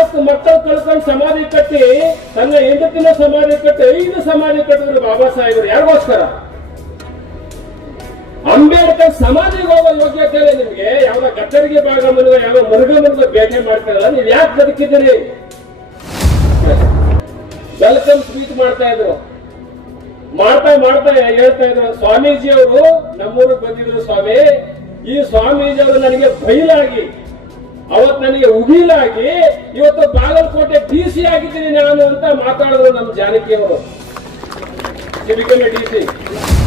4 ಮಕ್ಕಳು ಕಳ್ಕೊಂಡು ಸಮಾಧಿ ಕಟ್ಟಿ ತನ್ನ ಹೆಂಡತಿನ ಸಮಾಧಿ ಕಟ್ಟಿ 5 ಸಮಾಧಿ ಕಟ್ಟಿದ್ರು ಬಾಬಾ ಸಾಹೇಬರು. ಯಾರಿಗೋಸ್ಕರ? ಅಂಬೇಡ್ಕರ್ ಸಮಾಧಿಗೆ ಹೋಗೋ ಯೋಗ್ಯತೆ ಇಲ್ಲ ನಿಮ್ಗೆ. ಯಾವ ಗದ್ದರಿಗೆ ಭಾಗ ಮನಗ ಯಾವ ಮರುಗ ಭೇಟಿ ಮಾಡ್ತಾರಲ್ಲ, ನೀವು ಯಾಕೆ ಬದುಕಿದ್ದೀರಿ? ವೆಲ್ಕಮ್ ಸ್ಪೀಚ್ ಮಾಡ್ತಾ ಇದ್ರು. ಮಾಡ್ತಾ ಹೇಳ್ತಾ ಇದ್ರು, ಸ್ವಾಮೀಜಿ ಅವರು ನಮ್ಮೂರಿಗೆ ಬಂದಿದ್ರು ಸ್ವಾಮಿ. ಈ ಸ್ವಾಮೀಜಿ ಅವರು ನನಗೆ ಬೈಲಾಗಿ, ಅವತ್ತು ನನಗೆ ಉಗಿಲಾಗಿ, ಇವತ್ತು ಬಾಗಲಕೋಟೆ DC ಆಗಿದ್ದೀನಿ ನಾನು ಅಂತ ಮಾತಾಡಿದ್ರು ನಮ್ಮ ಜಾನಕಿಯವರು. DC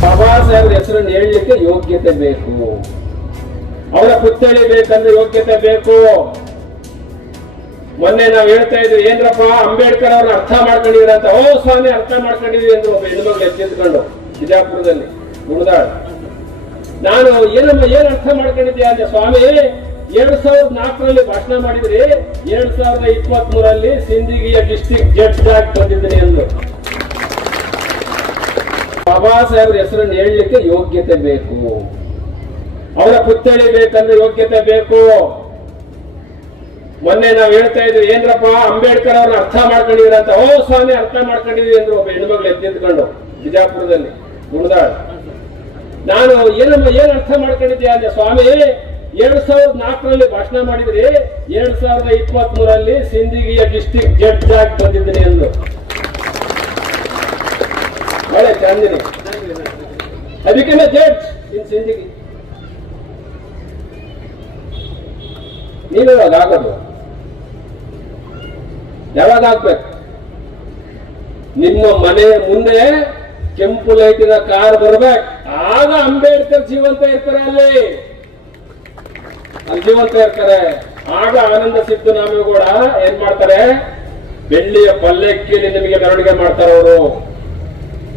ಬಾಬಾ ಸಾಹೇಬ್ರ ಹೆಸರನ್ನು ಹೇಳಲಿಕ್ಕೆ ಯೋಗ್ಯತೆ ಬೇಕು. ಅವರ ಪುತ್ಥಳಿ ಬೇಕಂದ್ರೆ ಯೋಗ್ಯತೆ ಬೇಕು. ಮೊನ್ನೆ ನಾವು ಹೇಳ್ತಾ ಇದ್ವಿ, ಏನ್ರಪ್ಪ ಅಂಬೇಡ್ಕರ್ ಅವ್ರನ್ನ ಅರ್ಥ ಮಾಡ್ಕೊಂಡಿದ್ರ ಅಂತ. ಓ ಸ್ವಾಮಿ, ಅರ್ಥ ಮಾಡ್ಕೊಂಡಿದ್ವಿ ಅಂದ್ರು ಒಬ್ಬ ಹೆಣ್ಮಗಳು ಎತ್ತಿದ್ಕೊಂಡು ಬಿಜಾಪುರದಲ್ಲಿ ಗುಣದಾಳ್. ನಾನು ಏನ್ ಅರ್ಥ ಮಾಡ್ಕೊಂಡಿದ್ಯಾ ಅಂದ್ರೆ, ಸ್ವಾಮಿ 2004ರಲ್ಲಿ ಭಾಷಣ ಮಾಡಿದ್ರಿ, 2023ರಲ್ಲಿ ಸಿಂದಗಿಯ ಡಿಸ್ಟ್ರಿಕ್ಟ್ ಜಡ್ಜ್ ಆಗಿ ಬಂದಿದ್ದೀನಿ ಅಂದ್ರು. ಬಾಬಾ ಸಾಹೇಬ್ರ ಹೆಸರನ್ನು ಹೇಳಲಿಕ್ಕೆ ಯೋಗ್ಯತೆ ಬೇಕು. ಅವರ ಪುತ್ಥಳಿ ಬೇಕಂದ್ರೆ ಯೋಗ್ಯತೆ ಬೇಕು. ಮೊನ್ನೆ ನಾವು ಹೇಳ್ತಾ ಇದ್ವಿ, ಏನ್ರಪ್ಪ ಅಂಬೇಡ್ಕರ್ ಅವ್ರನ್ನ ಅರ್ಥ ಮಾಡ್ಕೊಂಡಿದ್ರ ಅಂತ. ಓ ಸ್ವಾಮಿ, ಅರ್ಥ ಮಾಡ್ಕೊಂಡಿದ್ವಿ ಅಂದ್ರು ಒಬ್ಬ ಹೆಣ್ಮಗಳು ಎತ್ತಿದ್ಕೊಂಡು ಬಿಜಾಪುರದಲ್ಲಿ ಗುಣದಾಳ್. ನಾನು ಏನ್ ಅರ್ಥ ಮಾಡ್ಕೊಂಡಿದ್ಯಾ ಅಂದ್ರೆ, ಸ್ವಾಮಿ 2004ರಲ್ಲಿ ಭಾಷಣ ಮಾಡಿದ್ರಿ, 2023ರಲ್ಲಿ ಸಿಂದಗಿಯ ಡಿಸ್ಟ್ರಿಕ್ಟ್ ಜಡ್ಜ್ ಆಗಿ ಬಂದಿದ್ದೀನಿ ಅಂದ್ರು. ಒಳ್ಳೆ ಚಾಂದಿನಿ ಅದಕ್ಕೆ ಜಡ್ಜ್ ಇನ್ ಸಿಂದಗಿ. ನೀನು ಆಗೋದು ಯಾವಾಗ ಆಗ್ಬೇಕು? ನಿಮ್ಮ ಮನೆ ಮುಂದೆ ಕೆಂಪು ಲೈಟಿನ ಕಾರ್ ಬರ್ಬೇಕು, ಆಗ ಅಂಬೇಡ್ಕರ್ ಜೀವಂತ ಇರ್ತಾರೆ. ಅಲ್ಲಿ ಜೀವಂತ ಇರ್ತಾರೆ. ಆಗ ಆನಂದ ಸಿದ್ದರಾಮೇಗೌಡ ಏನ್ ಮಾಡ್ತಾರೆ? ಬೆಳ್ಳಿಯ ಪಲ್ಲಕ್ಕಿಯಲ್ಲಿ ನಿಮಗೆ ಮೆರವಣಿಗೆ ಮಾಡ್ತಾರೆ. ಅವರು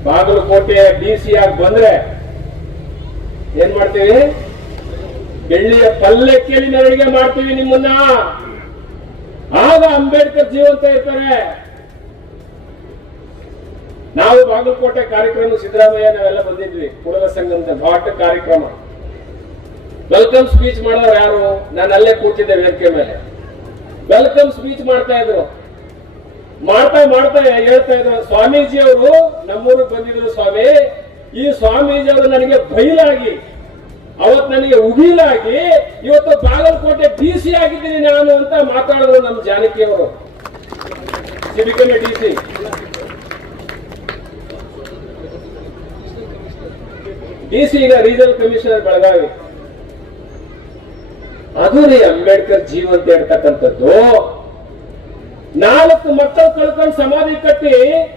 ಬಾಗಲಕೋಟೆ DC ಆಗಿ ಬಂದ್ರೆ ಏನ್ ಮಾಡ್ತೀವಿ? ಬೆಳ್ಳಿಯ ಪಲ್ಲಕ್ಕಿಯಲ್ಲಿ ಮೆರವಣಿಗೆ ಮಾಡ್ತೀವಿ ನಿಮ್ಮನ್ನ. ಆಗ ಅಂಬೇಡ್ಕರ್ ಜೀವಂತ ಇರ್ತಾರೆ. ನಾವು ಬಾಗಲಕೋಟೆ ಕಾರ್ಯಕ್ರಮ ಸಿದ್ದರಾಮಯ್ಯ ನಾವೆಲ್ಲ ಬಂದಿದ್ವಿ. ಕುಡಲ ಸಂಘದ ದೊಡ್ಡ ಕಾರ್ಯಕ್ರಮ. ವೆಲ್ಕಮ್ ಸ್ಪೀಚ್ ಮಾಡೋರು ಯಾರು? ನಾನು ಅಲ್ಲೇ ಕೂತಿದ್ದೆ ವೇದಿಕೆ ಮೇಲೆ. ವೆಲ್ಕಮ್ ಸ್ಪೀಚ್ ಮಾಡ್ತಾ ಇದ್ರು. ಮಾಡ್ತಾ ಹೇಳ್ತಾ ಇದ್ರು, ಸ್ವಾಮೀಜಿ ಅವರು ನಮ್ಮೂರಿಗೆ ಬಂದಿದ್ರು ಸ್ವಾಮಿ. ಈ ಸ್ವಾಮೀಜಿ ಅವರು ನನಗೆ ಬೈಲಾಗಿ, ಅವತ್ತು ನನಗೆ ಉಗಿಲಾಗಿ, ಇವತ್ತು ಬಾಗಲಕೋಟೆ DC ಆಗಿದ್ದೀನಿ ನಾನು ಅಂತ ಮಾತಾಡಿದ್ರು ನಮ್ಮ ಜಾನಕಿಯವರು. DC ಈಗ ರೀಜನಲ್ ಕಮಿಷನರ್ ಬೆಳಗಾವಿ. ಅದು ರೀ ಅಂಬೇಡ್ಕರ್ ಜೀವಂತ ಇರ್ತಕ್ಕಂಥದ್ದು. 4 ಮಕ್ಕಳು ಕಳ್ಕೊಂಡು ಸಮಾಧಿ ಕಟ್ಟಿ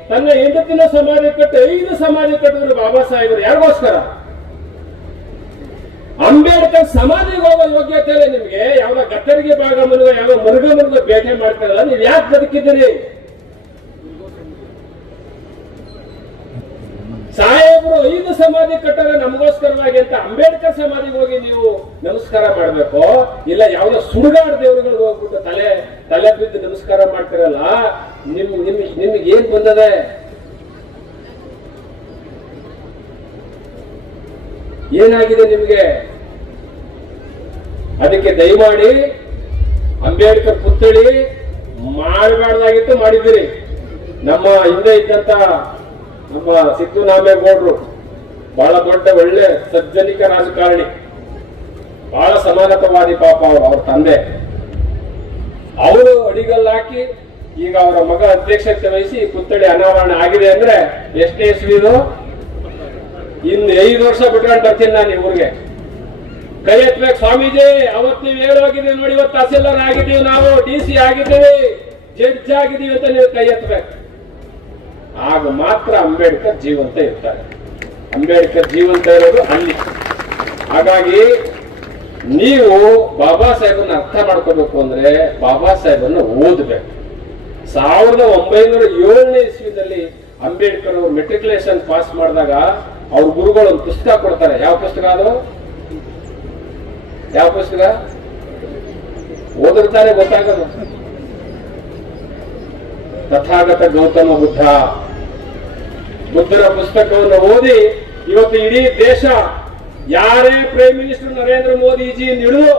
ತನ್ನ ಹೆಂಡತಿನ ಸಮಾಧಿ ಕಟ್ಟಿ 5 ಸಮಾಧಿ ಕಟ್ಟಿದ್ರು ಬಾಬಾ ಸಾಹೇಬರು. ಯಾರಿಗೋಸ್ಕರ? ಅಂಬೇಡ್ಕರ್ ಸಮಾಧಿಗೆ ಹೋಗೋ ಯೋಗ್ಯತೆ ಇಲ್ಲ ನಿಮ್ಗೆ. ಯಾವ ಗದ್ದರಿಗೆ ಭಾಗ ಮನಗ ಯಾವ ಮರುಗ ಭೇಟಿ ಮಾಡ್ತಾರಲ್ಲ, ನೀವು ಯಾಕೆ ಬದುಕಿದ್ದೀರಿ? ಸಾಹೇಬರು 5 ಸಮಾಧಿ ಕಟ್ಟರೆ ನಮಗೋಸ್ಕರವಾಗಿ ಅಂತ ಅಂಬೇಡ್ಕರ್ ಸಮಾಧಿಗೆ ಹೋಗಿ ನೀವು ನಮಸ್ಕಾರ ಮಾಡ್ಬೇಕು. ಇಲ್ಲ ಯಾವ್ದೋ ಸುಡುಗಾಡು ದೇವರುಗಳಿಗೆ ಹೋಗ್ಬಿಟ್ಟು ತಲೆ ಬಿದ್ದು ನಮಸ್ಕಾರ ಮಾಡ್ತಿರಲ್ಲ. ನಿಮ್ಗೆ ಏನ್ ಬಂದದೆ? ಏನಾಗಿದೆ ನಿಮ್ಗೆ? ಅದಕ್ಕೆ ದಯಮಾಡಿ ಅಂಬೇಡ್ಕರ್ ಪುತ್ಥಳಿ ಮಾಡಬಾರ್ದಾಗಿತ್ತು, ಮಾಡಿದ್ದೀರಿ. ನಮ್ಮ ಹಿಂದೆ ಇದ್ದಂತ ನಮ್ಮ ಸಿದ್ದರಾಮೇಗೌಡರು ಬಹಳ ದೊಡ್ಡ ಒಳ್ಳೆ ಸಜ್ಜನಿಕ ರಾಜಕಾರಣಿ, ಬಹಳ ಸಮಾನತಾವಾದಿ. ಪಾಪ ಅವ್ರ ತಂದೆ ಅವರು ಅಡಿಗಲ್ಲಾಕಿ ಈಗ ಅವರ ಮಗ ಅಧ್ಯಕ್ಷತೆ ವಹಿಸಿ ಪುತ್ಥಳಿ ಅನಾವರಣ ಆಗಿದೆ. ಅಂದ್ರೆ ಎಷ್ಟೇ ಇಸ್ವಿದು? ಇನ್ನು 5 ವರ್ಷ ಬಿಟ್ಕೊಂಡು ಬರ್ತೀನಿ ನಾನು ಇವ್ರಿಗೆ. ಕೈ ಎತ್ತಬೇಕು ಸ್ವಾಮೀಜಿ. ಅವತ್ತು ನೀವು ಹೇಳೋಗಿದ್ದೀವಿ ನೋಡಿ, ಇವತ್ತು ತಹಸೀಲ್ದಾರ್ ಆಗಿದ್ದೀವಿ, ನಾವು DC ಆಗಿದ್ದೀವಿ, ಜಡ್ಜ್ ಆಗಿದ್ದೀವಿ ಅಂತ ನೀವು ಕೈ ಎತ್ತಬೇಕು. ಆಗ ಮಾತ್ರ ಅಂಬೇಡ್ಕರ್ ಜೀವಂತ ಇರ್ತಾರೆ. ಅಂಬೇಡ್ಕರ್ ಜೀವಂತ ಇರೋದು ಅಲ್ಲಿ. ಹಾಗಾಗಿ ನೀವು ಬಾಬಾ ಸಾಹೇಬನ್ನ ಅರ್ಥ ಮಾಡ್ಕೋಬೇಕು ಅಂದ್ರೆ ಬಾಬಾ ಸಾಹೇಬನ್ನ ಓದಬೇಕು. 1907ನೇ ಇಸ್ವಿನಲ್ಲಿ ಅಂಬೇಡ್ಕರ್ ಅವರು ಮೆಟ್ರಿಕ್ಯುಲೇಷನ್ ಪಾಸ್ ಮಾಡಿದಾಗ ಅವ್ರ ಗುರುಗಳು ಒಂದು ಪುಸ್ತಕ ಕೊಡ್ತಾರೆ. ಯಾವ ಪುಸ್ತಕ ಅದು? ಯಾವ ಪುಸ್ತಕ? ಓದಿರ್ತಾನೆ ಗೊತ್ತಾಗದು. ತಥಾಗತ ಗೌತಮ ಬುದ್ಧರ ಪುಸ್ತಕವನ್ನು ಓದಿ ಇವತ್ತು ಇಡೀ ದೇಶ, ಯಾರೇ ಪ್ರೈಮ್ ಮಿನಿಸ್ಟರ್ ನರೇಂದ್ರ ಮೋದಿಜಿ ಹಿಡಿದು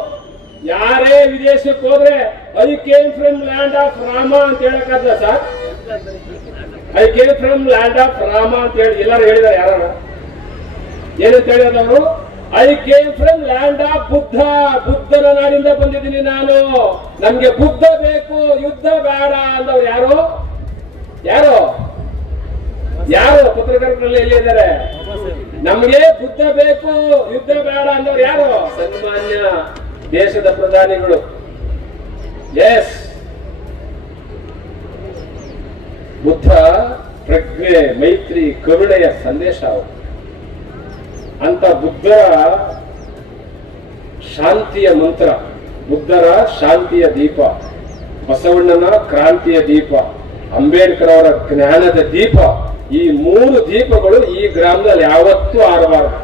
ಯಾರೇ ವಿದೇಶಕ್ಕೆ ಹೋದ್ರೆ I came from land of Rama ಅಂತ ಹೇಳಕ್ಕಾಗಲ್ಲ sir. I came from land of Rama ಅಂತ ಹೇಳಿ ಎಲ್ಲರೂ ಹೇಳಿದಾರೆ. ಯಾರು ಏನಂತ ಹೇಳಿದವರು? I came from land of Buddha, ಬುದ್ಧನ ನಾಡಿಂದ ಬಂದಿದ್ದೀನಿ ನಾನು, ನಮ್ಗೆ ಬುದ್ಧ ಬೇಕು, ಯುದ್ಧ ಬೇಡ ಅಂದವ್ರು ಯಾರು? ಯಾರು ಯಾರು ಪತ್ರಕರ್ತರಲ್ಲಿ ಎಲ್ಲಿದ್ದಾರೆ? ನಮ್ಗೆ ಬುದ್ಧ ಬೇಕು, ಯುದ್ಧ ಬೇಡ ಅಂದವ್ರು ಯಾರು? ಸನ್ಮಾನ್ಯ ದೇಶದ ಪ್ರಧಾನಿಗಳು. ಎಸ್, ಬುದ್ಧ ಪ್ರಜ್ಞೆ, ಮೈತ್ರಿ, ಕರುಣೆಯ ಸಂದೇಶ ಅವರು. ಅಂತ ಬುದ್ಧರ ಶಾಂತಿಯ ಮಂತ್ರ, ಬುದ್ಧರ ಶಾಂತಿಯ ದೀಪ, ಬಸವಣ್ಣನ ಕ್ರಾಂತಿಯ ದೀಪ, ಅಂಬೇಡ್ಕರ್ ಅವರ ಜ್ಞಾನದ ದೀಪ, ಈ ಮೂರು ದೀಪಗಳು ಈ ಗ್ರಾಮದಲ್ಲಿ ಯಾವತ್ತೂ ಆರಬಾರದು,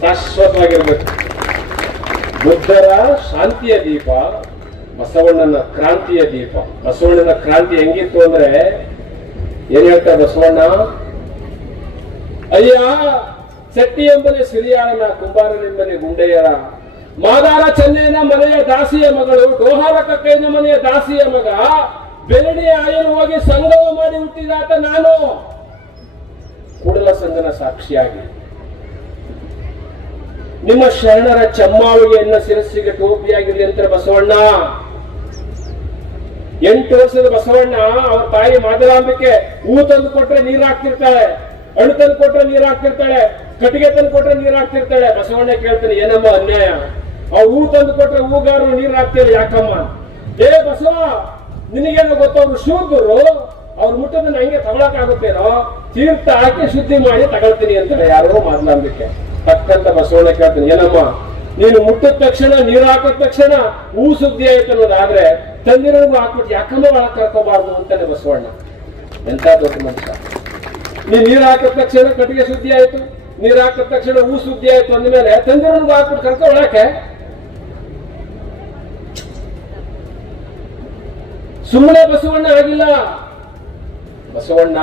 ಶಾಶ್ವತವಾಗಿರ್ಬೇಕು. ಬುದ್ಧರ ಶಾಂತಿಯ ದೀಪ, ಬಸವಣ್ಣನ ಕ್ರಾಂತಿಯ ದೀಪ. ಬಸವಣ್ಣನ ಕ್ರಾಂತಿ ಹೆಂಗಿತ್ತು ಅಂದ್ರೆ ಏನ್ ಹೇಳ್ತಾರೆ ಬಸವಣ್ಣ? ಅಯ್ಯ ಶೆಟ್ಟಿ ಎಂಬನೆ ಸಿರಿಯಾಳನ, ಕುಂಬಾರನೆಂಬನೆ ಗುಂಡೆಯರ, ಮಾದಾರ ಚೆನ್ನೈನ ಮನೆಯ ದಾಸಿಯ ಮಗಳು, ಡೋಹಾರ ಕಕ್ಕೈನ ಮನೆಯ ದಾಸಿಯ ಮಗ, ಬೆರಡಿ ಆಯನು ಹೋಗಿ ಸಂಗಮ ಮಾಡಿ ಹುಟ್ಟಿದಾತ ನಾನು, ಕೂಡಲ ಸಂಗನ ಸಾಕ್ಷಿಯಾಗಿ ನಿಮ್ಮ ಶರಣರ ಚಮ್ಮಾವಿಗೆಯನ್ನ ಶಿರಸ್ಸಿಗೆ ಟೋಪಿಯಾಗಿರ್ಲಿ ಅಂತ ಬಸವಣ್ಣ. 8 ವರ್ಷದ ಬಸವಣ್ಣ ಅವ್ರ ತಾಯಿ ಮಾದರಾಂಬಿಕೆ ಹೂ ತಂದು ಕೊಟ್ರೆ ನೀರ್ ಹಾಕ್ತಿರ್ತಾಳೆ, ಹಣ್ಣು ತಂದು ಕೊಟ್ರೆ ನೀರ್ ಹಾಕ್ತಿರ್ತಾಳೆ, ಕಟ್ಟಿಗೆ ತಂದು ಕೊಟ್ರೆ ನೀರ್ ಹಾಕ್ತಿರ್ತಾಳೆ. ಬಸವಣ್ಣ ಕೇಳ್ತಾನೆ, ಏನಮ್ಮ ಅನ್ಯಾಯ? ಅವ್ರು ಹೂ ತಂದು ಕೊಟ್ರೆ ಹೂಗಾರರು ನೀರ್ ಹಾಕ್ತಿಲ್ಲ ಯಾಕಮ್ಮ? ಏ ಬಸವ, ನಿನಗೇನು ಗೊತ್ತವ್ರು ಶೂದ್ರರು, ಅವ್ರ ಮುಟ್ಟದನ್ನ ಹಂಗೆ ತಗೊಳಕ್ ಆಗುತ್ತೇನೋ, ತೀರ್ಥ ಹಾಕಿ ಶುದ್ಧಿ ಮಾಡಿ ತಗೊಳ್ತೀನಿ ಅಂತಾಳೆ ಯಾರೋ ಮಾದಲಾಂಬಿಕೆ. ತಕ್ಕಂತ ಬಸವಣ್ಣ ಕೇಳ್ತಾನೆ, ಏನಮ್ಮ ನೀನು ಮುಟ್ಟಿದ ತಕ್ಷಣ ನೀರು ಹಾಕಿದ ತಕ್ಷಣ ಹೂ ಸುದ್ದಿ ಆಯ್ತು ಅನ್ನೋದಾದ್ರೆ ತಂದಿರೋರ್ಗು ಹಾಕ್ಬಿಟ್ಟು ಯಾಕಮ್ಮ ಒಳಗ್ ಕರ್ಕೋಬಾರ್ದು ಅಂತಾನೆ ಬಸವಣ್ಣ. ಎಂತ ದೊಡ್ಡ ಮನುಷ್ಯ. ನೀರು ಹಾಕಿದ ತಕ್ಷಣ ಕಟ್ಟಿಗೆ ಸುದ್ದಿ ಆಯ್ತು, ನೀರು ಹಾಕಿದ ತಕ್ಷಣ ಹೂ ಸುದ್ದಿ ಆಯ್ತು ಅಂದ್ಮೇಲೆ ತಂದಿರೋರ್ಗು ಹಾಕ್ಬಿಟ್ಟು ಕರ್ಕೊ ಒಳಕ್ಕೆ. ಸುಮ್ಮನೆ ಬಸವಣ್ಣ ಆಗಿಲ್ಲ. ಬಸವಣ್ಣ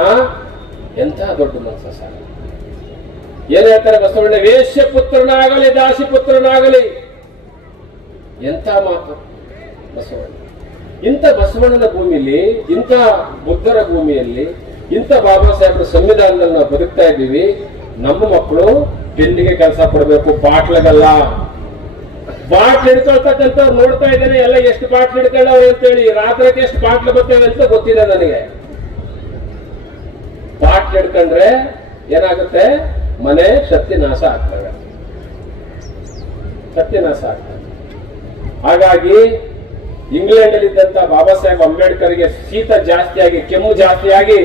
ಎಂತ ದೊಡ್ಡ ಮನುಷ್ಯ ಸರ್. ಏನ್ ಹೇಳ್ತಾರೆ ಬಸವಣ್ಣ? ವೇಶ್ಯ ಪುತ್ರನಾಗಲಿ ದಾಸಿ ಪುತ್ರನಾಗಲಿ. ಎಂತ ಮಾತು ಬಸವಣ್ಣ. ಇಂಥ ಬಸವಣ್ಣನ ಭೂಮಿಯಲ್ಲಿ, ಇಂಥ ಬುದ್ಧರ ಭೂಮಿಯಲ್ಲಿ, ಇಂಥ ಬಾಬಾ ಸಾಹೇಬ್ರ ಸಂವಿಧಾನದಲ್ಲಿ ನಾವು ಬದುಕ್ತಾ ಇದ್ದೀವಿ. ನಮ್ಮ ಮಕ್ಕಳು ಪೆನ್ನಿಗೆ ಕೆಲಸ ಕೊಡಬೇಕು, ಬಾಟ್ಲಗಲ್ಲ. ಬಾಟ್ಲ್ ಹಿಡ್ಕೊಳ್ತಕ್ಕಂಥ ನೋಡ್ತಾ ಇದ್ದೇನೆ, ಎಲ್ಲ ಎಷ್ಟು ಬಾಟ್ಲ್ ಹಿಡ್ಕೊಳ್ಳವ್ರು ಅಂತೇಳಿ. ರಾತ್ರಿಗೆ ಎಷ್ಟು ಬಾಟ್ಲು ಬರ್ತೇವೆ ಅಂತ ಗೊತ್ತಿದೆ ನನಗೆ. ಬಾಟ್ಲ್ ಹಿಡ್ಕೊಂಡ್ರೆ ಏನಾಗುತ್ತೆ? ಮನೆ ಸತ್ಯನಾಶ ಆಗ್ತವೆ, ಸತ್ಯನಾಶ ಆಗ್ತವೆ. ಹಾಗಾಗಿ ಇಂಗ್ಲೆಂಡ್ ಅಲ್ಲಿ ಇದ್ದಂತ ಬಾಬಾ ಸಾಹೇಬ್ ಅಂಬೇಡ್ಕರ್ಗೆ ಶೀತ ಜಾಸ್ತಿಯಾಗಿ, ಕೆಮ್ಮು ಜಾಸ್ತಿಯಾಗಿ,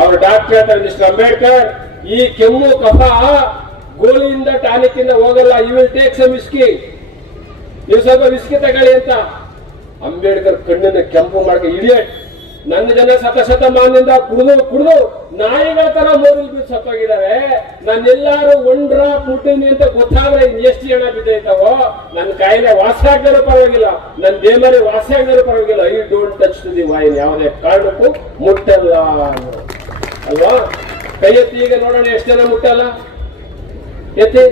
ಅವರು ಡಾಕ್ಟರ್ ಹೇಳ್ತಾರೆ, ಮಿಸ್ಟರ್ ಅಂಬೇಡ್ಕರ್, ಈ ಕೆಮ್ಮು ಕಫ ಗೋಲಿಯಿಂದ ಟಾನಿಕ್ ಇಂದ ಹೋಗಲ್ಲ, you will take some whisky, ನೀವು ಸ್ವಲ್ಪ ವಿಸ್ಕಿ ತಗೊಳ್ಳಿ ಅಂತ. ಅಂಬೇಡ್ಕರ್ ಕಣ್ಣನ್ನು ಕೆಂಪು ಮಾಡ್ಕೊಂಡು, ಇಡಿಯಟ್, ನನ್ನ ಜನ ಶತಮಾನದಿಂದ ಕುಡಿದು ನಾಯಿಗಳ ತರ ಮೋರಿಲ್ ಬಿದ್ದು ಸತ್ತೋಗಿದ್ದಾರೆ. ನಾನೆಲ್ಲಾರು ಒಂಡ್ರ ಪುಟ್ಟಿನಿ ಅಂತ ಗೊತ್ತಾದ್ರೆ ಎಷ್ಟು ಜನ ಬಿದ್ದೈತಾವೋ. ನನ್ನ ಕಾಯಿಲೆ ವಾಸಿ ಆಗದರೂ ಪರವಾಗಿಲ್ಲ, ನನ್ನ ದೇಮರಿ ವಾಸಿ ಆಗದರೂ ಪರವಾಗಿಲ್ಲ. I don't touch to the wine, ಯಾವುದೇ ಕಾರಣಕ್ಕೂ ಮುಟ್ಟಲ್ಲ ಅಲ್ವಾ? ಕೈ ಎತ್ತಿ ಈಗ ನೋಡೋಣ ಎಷ್ಟು ಜನ ಮುಟ್ಟಲ್ಲ. ಎತ್ತಿ.